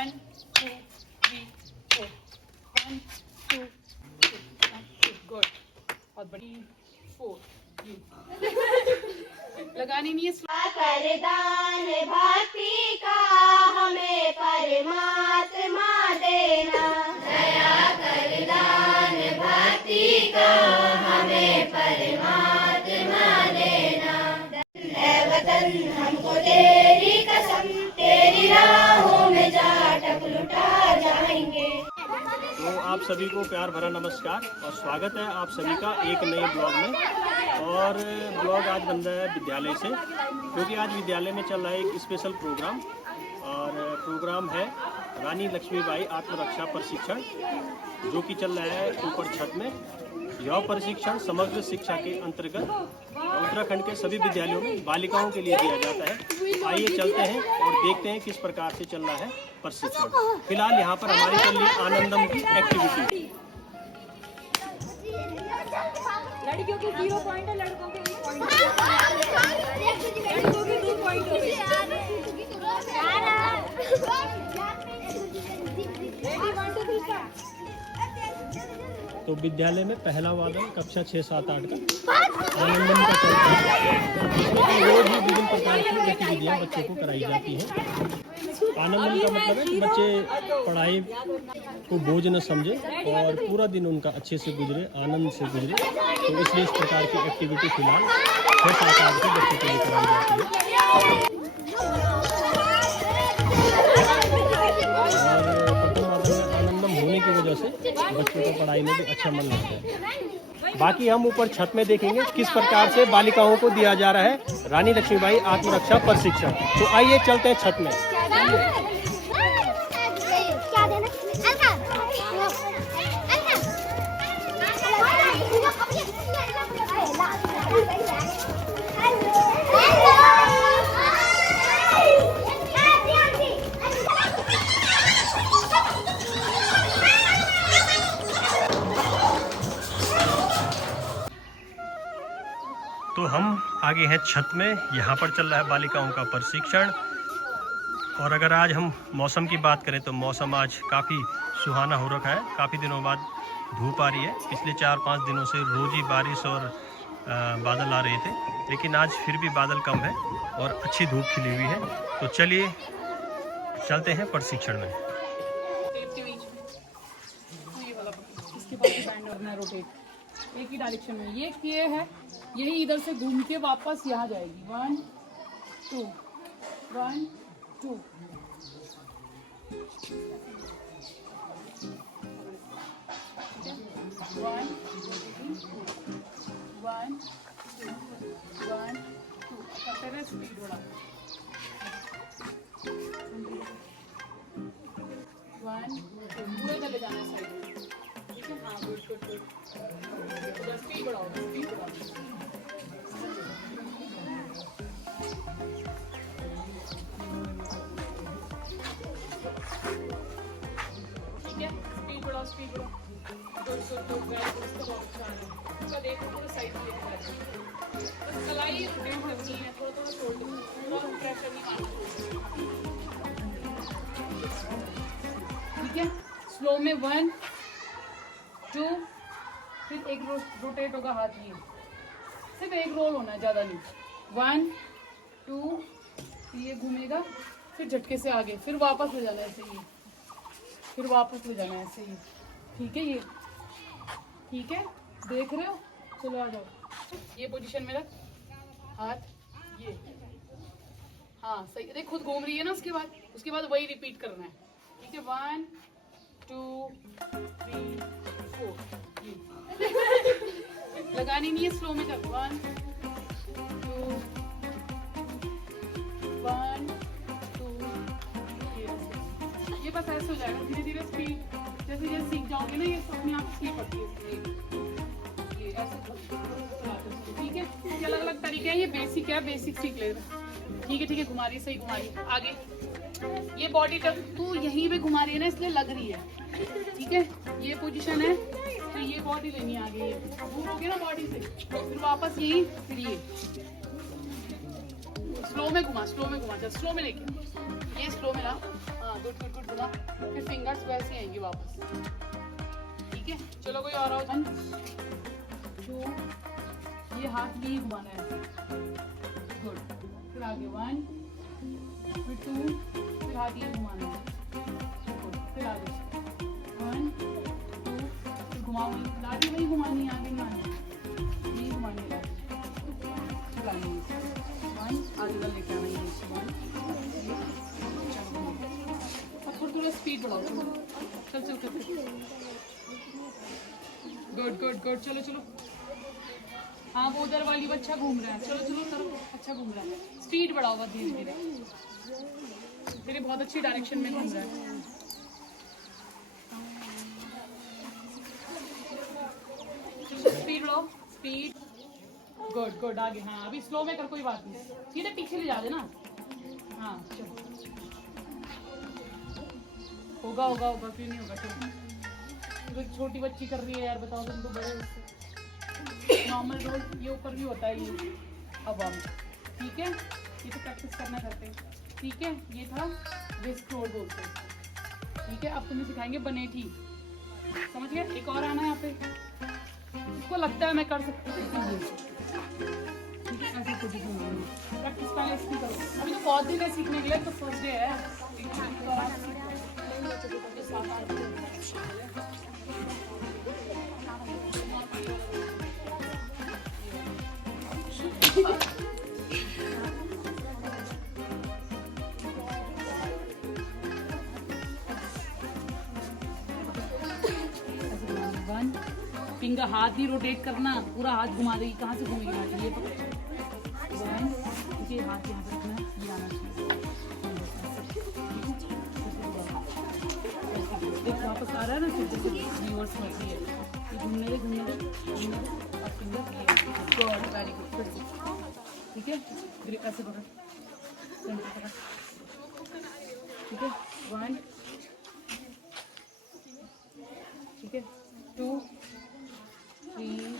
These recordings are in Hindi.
1 2 3 4 1 2 3 गुड बहुत बड़ी 4 लगानी नहीं है करदान भक्ति का हमें परमात्मा देना दया करदान भक्ति का हमें परमात्मा देना ऐ वतन हमको तेरी कसम तेरी राहों में जाटक लुटा जाएंगे। तो आप सभी को प्यार भरा नमस्कार और स्वागत है आप सभी का एक नए ब्लॉग में। और ब्लॉग आज बन रहा है विद्यालय से, क्योंकि आज विद्यालय में चल रहा है एक स्पेशल प्रोग्राम। और प्रोग्राम है रानी लक्ष्मीबाई आत्मरक्षा प्रशिक्षण, जो कि चल रहा है ऊपर छत में। यह प्रशिक्षण समग्र शिक्षा के अंतर्गत उत्तराखंड के सभी विद्यालयों में बालिकाओं के लिए दिया जाता है। आइए चलते हैं और देखते हैं किस प्रकार से चल रहा है प्रशिक्षण। फिलहाल यहाँ पर हमारी चल रही है आनंदम की एक्टिविटी। लड़कियों के 0 पॉइंट है, लड़कों के 1 पॉइंट है, लड़कों के 2 पॉइंट है। तो विद्यालय में पहला वादन कक्षा 6, 7, 8 का आनंदम का चलता है, जिसमें रोज ही विभिन्न प्रकार की गतिविधियाँ बच्चों को कराई जाती हैं। आनंदम का मतलब है कि बच्चे पढ़ाई को बोझ न समझे और पूरा दिन उनका अच्छे से गुजरे, आनंद से गुजरे। तो इसलिए इस प्रकार की एक्टिविटी फिलहाल 6, 7, 8 के बच्चों के लिए कराई जाती है। और प्रथम वादन में आनंदम होने की वजह से बच्चों को पढ़ाई में भी अच्छा मन लगता है। बाकी हम ऊपर छत में देखेंगे किस प्रकार से बालिकाओं को दिया जा रहा है रानी लक्ष्मीबाई आत्मरक्षा प्रशिक्षण। तो आइए चलते हैं छत में। तो हम आगे हैं छत में, यहाँ पर चल रहा है बालिकाओं का प्रशिक्षण। और अगर आज हम मौसम की बात करें तो मौसम आज काफ़ी सुहाना हो रखा है। काफ़ी दिनों बाद धूप आ रही है। पिछले 4-5 दिनों से रोज़ ही बारिश और बादल आ रहे थे, लेकिन आज फिर भी बादल कम है और अच्छी धूप खिली हुई है। तो चलिए चलते हैं प्रशिक्षण में। एक ही डायरेक्शन में ये किए है, यही इधर से घूम के वापस यहाँ जाएगी। 1 2 1 2 1 1 1 2 करते रहे, स्पीड बढ़ा। 1 2 पूरे चले जाना है साइड में, ठीक है। हाँ गुड गुड गुड, स्पीड बढ़ाओ, स्पीड बढ़ाओ। ठीक है, स्पीड बढ़ाओ, स्पीड बढ़ाओ। Good good good, very good, इसका बहुत अच्छा है। इसका देखो पूरा साइड में लेके जाओ, बस कलाई रोटेट करनी है, थोड़ा थोड़ा छोड़ दो, पूरा प्रेशर नहीं मारना। ठीक है, स्लो में 1 2, फिर एक रोटेट होगा हाथ, ये सिर्फ एक रोल होना है, ज़्यादा नहीं। 1 2 ये घूमेगा, फिर झटके से आगे, फिर वापस ले जाना है ऐसे ही, फिर वापस ले जाना है ऐसे ही। ठीक है, ये ठीक है, देख रहे हो? चलो आ जाओ, ये पोजीशन में रख, हाथ ये, हाँ सही। देख खुद घूम रही है ना, उसके बाद वही रिपीट करना है। ठीक है, 1 2 3 4 लगानी नहीं है, स्लो में कर। 1 2 1 2 ये बस ऐसे हो जाएगा। धीरे धीरे स्पीड जैसे जैसे सीख जाओगे ना, ये अपने आप स्लीप पड़ती है, ये ऐसे। ठीक है, ये अलग अलग तरीके हैं, ये बेसिक है, बेसिक सीख लेना। ठीक है ठीक है, घुमा रही है, सही घुमा रही है। आगे ये बॉडी टक तू यहीं पे घुमा रही है ना, इसलिए लग रही है। ठीक है, ये पोजीशन है, तो ये बॉडी लेनी है आगे, ये दूर हो गया ना बॉडी से, फिर वापस यही, फिर ये स्लो में घुमा, चल स्लो में लेके, ये स्लो में ला, हाँ गुड गुड गुड घुमा, फिर फिंगर्स वैसे आएंगे वापस, ठीक है। चलो कोई और आओ, 1 2, ये हाथ भी घुमाना है, गुड, फिर आगे 1 फिर 2, फिर हाथ ये घुमाना है, गुड, फिर आगे 1 2, फिर घुमाओ, लाठी वही घुमानी है, आगे घुमानी है, ये घुमानी है, लाठी 1 आगे वाला लेके आना है, 1 अब थोड़ा स्पीड बढ़ाओ, चल चल कर, गुड गुड गुड, चलो चलो, हाँ वो उधर वाली वो अच्छा घूम रहा है, चलो चलो करो, अच्छा घूम रहा है, स्पीड बढ़ाओ बस धीरे धीरे, तेरे बहुत अच्छी डायरेक्शन में घूम रहा है, स्पीड बढ़ाओ, स्पीड, गुड गुड, आगे, हाँ अभी स्लो में कर, कोई बात नहीं, सीधे पीछे ले जा देना, हाँ चलो, होगा होगा होगा, क्यों नहीं होगा, चलो, छोटी बच्ची कर रही है यार, बताओ तुम तो बड़े बच्चे, नॉर्मल रोल ये ऊपर भी होता है, ये हवा में, ठीक है, ये तो प्रैक्टिस करना करते हैं, ठीक है, ये था वेस्ट रोल बोलते हैं, ठीक है। अब तुम्हें सिखाएंगे बनेठी, समझ गए, एक और आना है यहाँ पे, इसको लगता है मैं कर सकती हूँ, ठीक है, ऐसे पोजीशन में प्रैक्टिस पहले इसकी करो, अभी तो बहुत दिन है सीखने के लिए, तो फर्स्ट डे है, फिंगर हाथ ही रोटेट करना, पूरा हाथ घुमा देगी, कहाँ से घूमेगी हाथ, ये पकड़, ये हाथ यहाँ पे रखना, ये आना चाहिए, देख वापस आ रहा है ना, फिर रिवर्स में है, ये घूमने दे घूमने दे घूमने दे, और फिंगर गुड, वेरी गुड, ठीक है, ग्रिप ऐसे पकड़, सेंटर पकड़, ठीक है, 1 ठीक है, 2 3,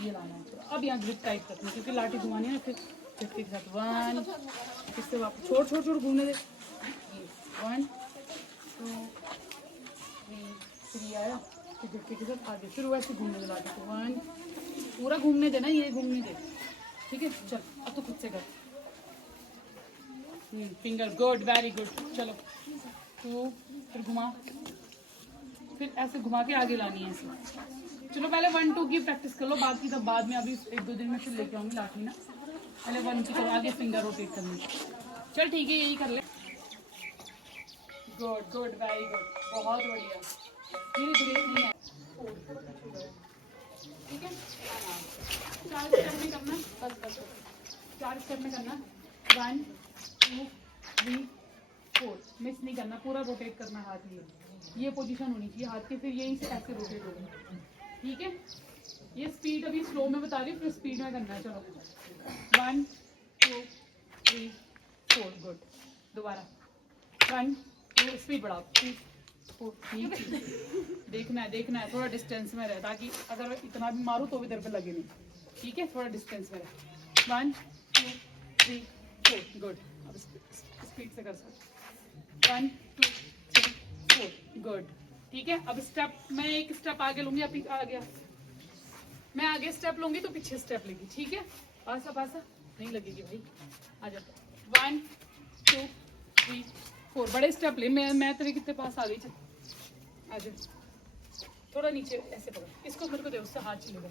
ये लाना है, अब यहाँ ग्रिप टाइट करनी है, क्योंकि लाठी घुमानी है ना, फिर झटके के साथ 1, इससे वापस छोड़ छोड़ छोड़ घूमने दे, 1 2 3 आया, फिर झटके के साथ आगे, फिर वैसे घूमने दे लाठी को, 1 पूरा घूमने देना, ये घूमने दे, ठीक है। चल अब तो खुद से कर, फिंगर गुड, वेरी गुड, चलो 2, फिर घुमा, फिर ऐसे घुमा के आगे लानी है ऐसे, चलो पहले 1 2 की प्रैक्टिस कर लो, बाकी तब बाद में, अभी 1 2 दिन में फिर लेके आऊंगी लाठी ना, पहले 1 की करो, आगे फिंगर रोटेट करनी, चल ठीक है, यही कर ले, गुड गुड, वेरी गुड, बहुत बढ़िया, धीरे धीरे नहीं है, ठीक है, 4 स्टेप में करना, बस बस 4 स्टेप में करना, 1 2 3 4, मिस नहीं करना, पूरा रोटेट करना हाथ, ये पोजीशन होनी चाहिए हाथ की, फिर यहीं से ऐसे रोटेट होगा, ठीक है। ये स्पीड अभी स्लो में बता रही हूँ, फिर स्पीड में करना है, चलो 1 2 3 4, गुड, दोबारा 1 2, स्पीड बढ़ाओ, 3 4, देखना है थोड़ा डिस्टेंस में रहे, ताकि अगर इतना भी मारूँ तो भी इधर पे लगे नहीं, ठीक है, थोड़ा डिस्टेंस में रहे, 1 2 3 4, गुड, अब स्पीड से कर सकते, 1 2 3 4, गुड, ठीक है। अब स्टेप मैं एक स्टेप आगे लूंगी, आप आ गया, मैं आगे स्टेप लूंगी तो पीछे स्टेप लेगी, ठीक है, पासा पासा नहीं लगेगी भाई, आ जाता, 1 2 3 4, बड़े स्टेप ले, मैं तेरे कितने पास आ गई, चल आ जा, थोड़ा नीचे ऐसे पकड़, इसको मेरे को दे, उससे हाथ चलेगा,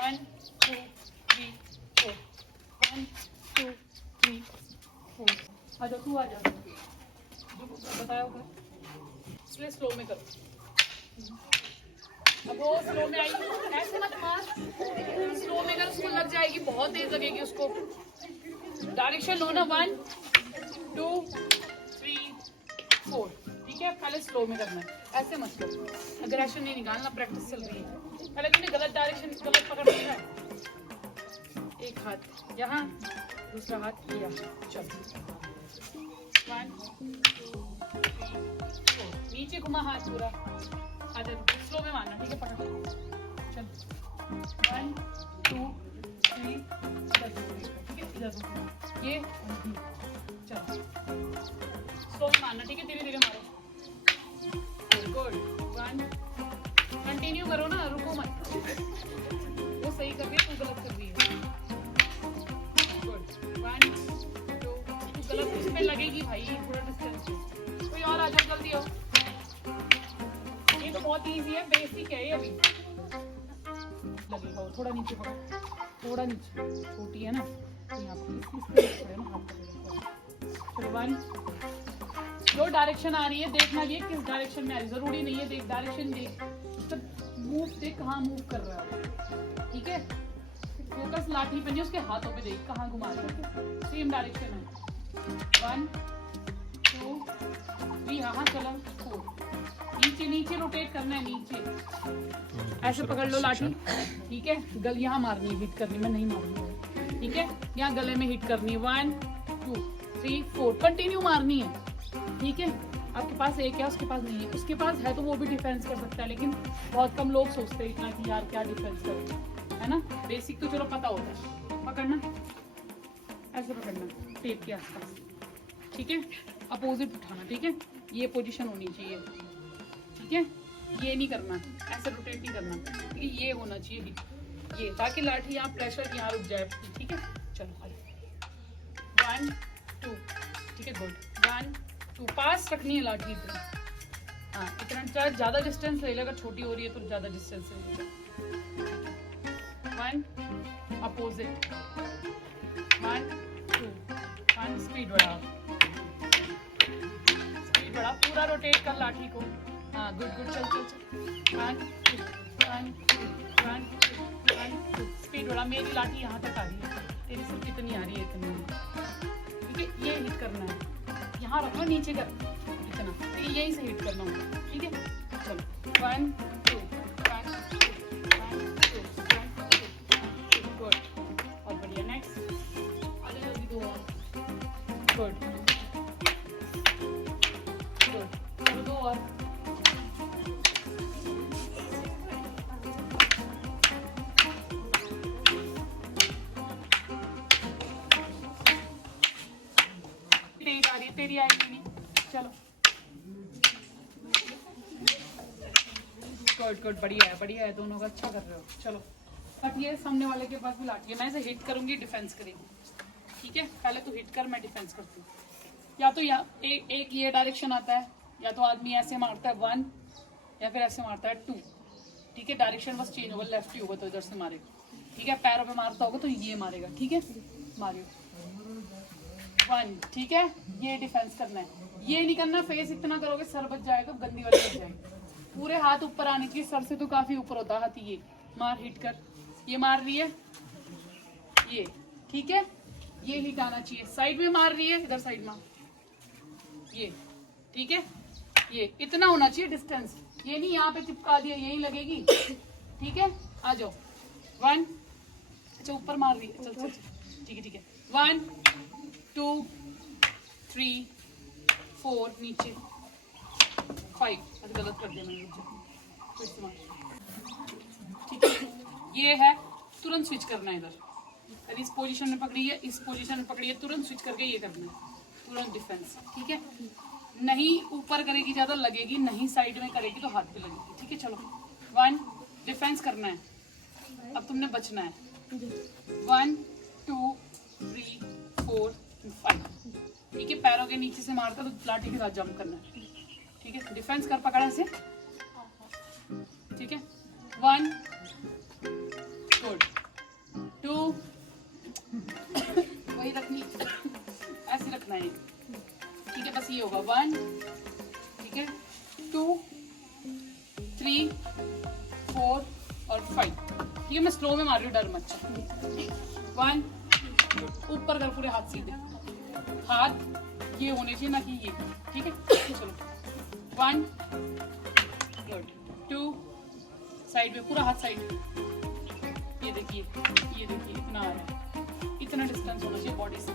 1 2 3 4, 1 2 3 4, आ जाओ, तू आ जा, जो बताया होगा, इसलिए स्लो में करो, अब वो स्लो में आई, ऐसे मत मार, स्लो में कर, उसको लग जाएगी, बहुत तेज लगेगी उसको, डायरेक्शन लो ना, 1 2 3 4, ठीक है, पहले स्लो में करना है, ऐसे मत करो, अग्रेशन नहीं निकालना, प्रैक्टिस चल रही है, पहले तूने गलत डायरेक्शन गलत पकड़ रखा है, एक हाथ यहाँ, दूसरा हाथ यहाँ, चलो 1 2 3 4, नीचे घुमा हाथ पूरा, आधा स्लो में मारना, ठीक है, पकड़, चल 1 2 3 इधर देखो, ठीक है, इधर देखो, ये चलो स्लो में मारना, ठीक है, धीरे धीरे मारो। गुड 1 कंटिन्यू करो ना, रुको मत, वो सही कर रही है, तू गलत कर रही है। गुड 1 2 तू गलत उसमें लगेगी भाई, थोड़ा डिस्टेंस। कोई और आ जाओ, जल्दी आओ, ये तो बहुत इजी है, बेसिक है ये। अभी लगेगा, थोड़ा नीचे पकड़ो, थोड़ा नीचे, छोटी है ना तो यहाँ पर ना हाथ पकड़ो। फिर 1 जो डायरेक्शन आ रही है देखना, ये किस डायरेक्शन में आ रही है, जरूरी नहीं है, देख डायरेक्शन देख, मूव देख कहाँ मूव कर रहा है, ठीक है। फोकस लाठी पे नहीं, उसके हाथों पे देख कहाँ घुमा रहा है, सेम डायरेक्शन है। 1 2 3 हाँ चलो 4, नीचे नीचे रोटेट करना है, नीचे ऐसे पकड़ लो लाठी, ठीक है। गल यहाँ मारनी है, हिट करनी, मैं नहीं मारूंगी, ठीक है, यहाँ गले में हिट करनी है। 1 2 3 4 कंटिन्यू मारनी है, ठीक है। आपके पास एक है, उसके पास नहीं है, उसके पास है तो वो भी डिफेंस कर सकता है, लेकिन बहुत कम लोग सोचते हैं इतना कि यार क्या डिफेंस करें, है ना। बेसिक तो चलो पता होता है, पकड़ना ऐसे, पकड़ना टेप के आसपास, ठीक है, अपोजिट उठाना, ठीक है, ये पोजीशन होनी चाहिए, ठीक है, ये नहीं करना, ऐसे रोटेट नहीं करना, ठीक है, ये होना चाहिए ये, ताकि लाठी यहाँ प्रेशर यहाँ रुक जाए, ठीक है। चलो 1 2 ठीक है, गुड 1 2 पास रखनी है लाठी इतना, हाँ इतना, चाहे ज़्यादा डिस्टेंस ले लेगा, छोटी हो रही है तो ज़्यादा डिस्टेंस ले लेगा। 1 अपोजिट 1 2 1 स्पीड बढ़ा, स्पीड बढ़ा, पूरा रोटेट कर लाठी को, हाँ गुड गुड, चल चल चल 1 2 1 2 1 2 1 2 स्पीड बढ़ा। मेरी लाठी यहाँ तक आ रही है, तेरी सिर्फ कितनी आ रही है, इतनी, ठीक है। ये हिट करना है, यहाँ रखना, नीचे कर इतना, तो यही से हिट करना होगा, ठीक है। चलो 1 2 1 2 1 2 1 2 गुड, और बढ़िया, नेक्स्ट आगे जल्दी 2 और, गुड गुड, चलो 2 और, तेरी आएगी नहीं, चलो गुड गुड, बढ़िया है, दोनों का अच्छा कर रहे हो। चलो बट ये सामने वाले के पास भी लाठी है, मैं इसे हिट करूंगी, डिफेंस करेगी, ठीक है। पहले तो हिट कर, मैं डिफेंस करती हूँ। या तो यहाँ एक ये डायरेक्शन आता है, या तो आदमी ऐसे मारता है 1, या फिर ऐसे मारता है 2, ठीक है। डायरेक्शन बस चेंज होगा, लेफ्ट ही होगा तो इधर से मारेगा, ठीक है। पैरों पे मारता होगा तो ये मारेगा, ठीक है। मारियो 1, ठीक है, ये डिफेंस करना है, ये नहीं करना, फेस इतना करोगे सर बच जाएगा, गंदी वाली बच जाएगी। पूरे हाथ ऊपर आने चाहिए, सर से तो काफी ऊपर होता है हाथ। ये मार, हिट कर, ये मार रही है, ये ठीक है, ये हिट आना चाहिए, साइड में मार रही है, इधर साइड में, ये ठीक है, ये इतना होना चाहिए डिस्टेंस, ये नहीं यहाँ पे चिपका दिया, यही लगेगी, ठीक है। आ जाओ 1, अच्छा ऊपर मार रही है, चल चल, ठीक है ठीक है। 1 2 3 4 नीचे 5, अच्छा गलत कर दिया मैंने, ठीक है। ये है, तुरंत स्विच करना है, इधर इस पोजीशन में पकड़ी है, इस पोजीशन में पकड़ी है, तुरंत स्विच करके ये करना है, तुरंत डिफेंस, ठीक है। नहीं ऊपर करेगी ज्यादा लगेगी, नहीं साइड में करेगी तो हाथ पे लगेगी, ठीक है। चलो 1 डिफेंस करना है, अब तुमने बचना है। 1 2 3 4 5, ठीक है। पैरों के नीचे से मारता तो लाठी के साथ जंप करना है, ठीक है। डिफेंस कर, पकड़ा से, ठीक है। 1 गुड 2 वही रखनी, ऐसे रखना है, ठीक है। बस ये होगा 1, ठीक है, 2 3 4 और 5, ठीक है। मैं स्लो में मार रही हूँ, डर मत। 1 ऊपर कर, पूरे हाथ सीधे, हाथ ये होने चाहिए ना कि ये, ठीक है। चलो 1 गुड 2 साइड में, पूरा हाथ साइड, ये देखिए इतना आ रहा है, इतना डिस्टेंस होना चाहिए बॉडी से,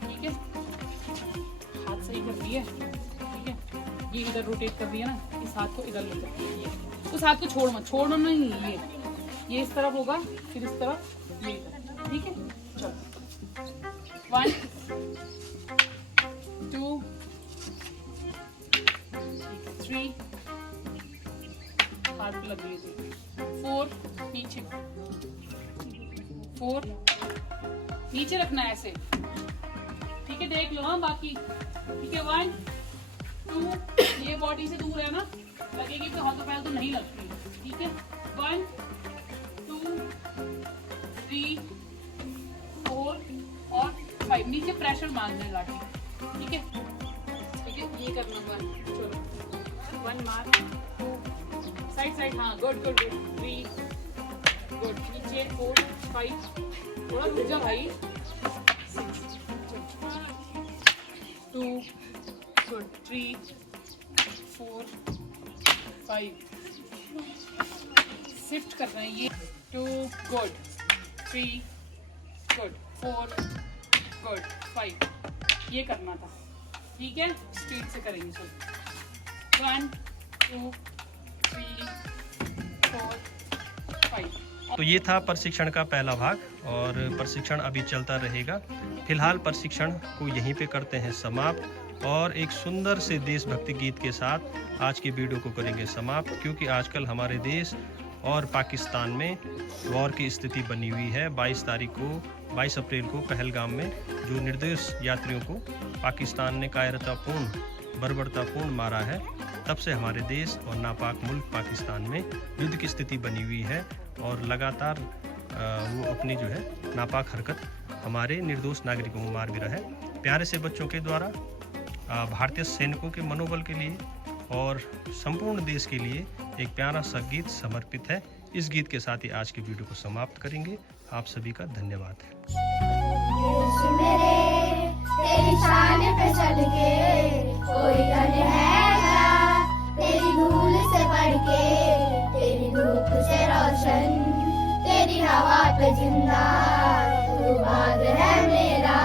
ठीक है। हाथ सही कर रही है, ठीक है। ये इधर रोटेट कर रही है ना, इस हाथ को इधर लेकर, ये उस हाथ को छोड़ना नहीं, ये इस तरफ होगा, फिर इस तरफ ये ठीक है। चलो 1 2 3 हाथ पे लग गई थी 4 नीचे 4 नीचे रखना है ऐसे ठीक है। देख लो हाँ बाकी ठीक है। 1 2 ये बॉडी से दूर है ना, लगेगी तो हाथों पैर तो नहीं लगती ठीक है। 1 2 3 4 और 5 नीचे प्रेशर मारना है लाठी ठीक है। ठीक है ये करना 1 चलो 1 मार 2 साइड साइड हाँ गुड गुड गुड 3 गुड नीचे 4 5 थोड़ा रुक जा भाई 6 2 गुड 3 4 5 शिफ्ट करना है ये 2 गुड 3 गुड 4 गुड 5 ये करना था ठीक है। स्पीड से करेंगे सब 1 2 3 4 5। तो ये था प्रशिक्षण का पहला भाग और प्रशिक्षण अभी चलता रहेगा। फिलहाल प्रशिक्षण को यहीं पे करते हैं समाप्त और एक सुंदर से देशभक्ति गीत के साथ आज की वीडियो को करेंगे समाप्त, क्योंकि आजकल हमारे देश और पाकिस्तान में वॉर की स्थिति बनी हुई है। 22 अप्रैल को पहलगाम में जो निर्दोष यात्रियों को पाकिस्तान ने कायरतापूर्ण बर्बरतापूर्ण मारा है, तब से हमारे देश और नापाक मुल्क पाकिस्तान में युद्ध की स्थिति बनी हुई है और लगातार वो अपनी जो है नापाक हरकत हमारे निर्दोष नागरिकों को मार भी रहा है। प्यारे से बच्चों के द्वारा भारतीय सैनिकों के मनोबल के लिए और संपूर्ण देश के लिए एक प्यारा सा गीत समर्पित है। इस गीत के साथ ही आज की वीडियो को समाप्त करेंगे। आप सभी का धन्यवाद। देश मेरे तेरी शान पे चढ़ के कोई गढ़ है क्या, तेरी धूल से बढ़ के तेरी धूप से रोशन, तेरी हवा पे जिंदा तू बाग है मेरा,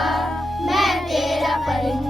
मैं तेरा परिंदा।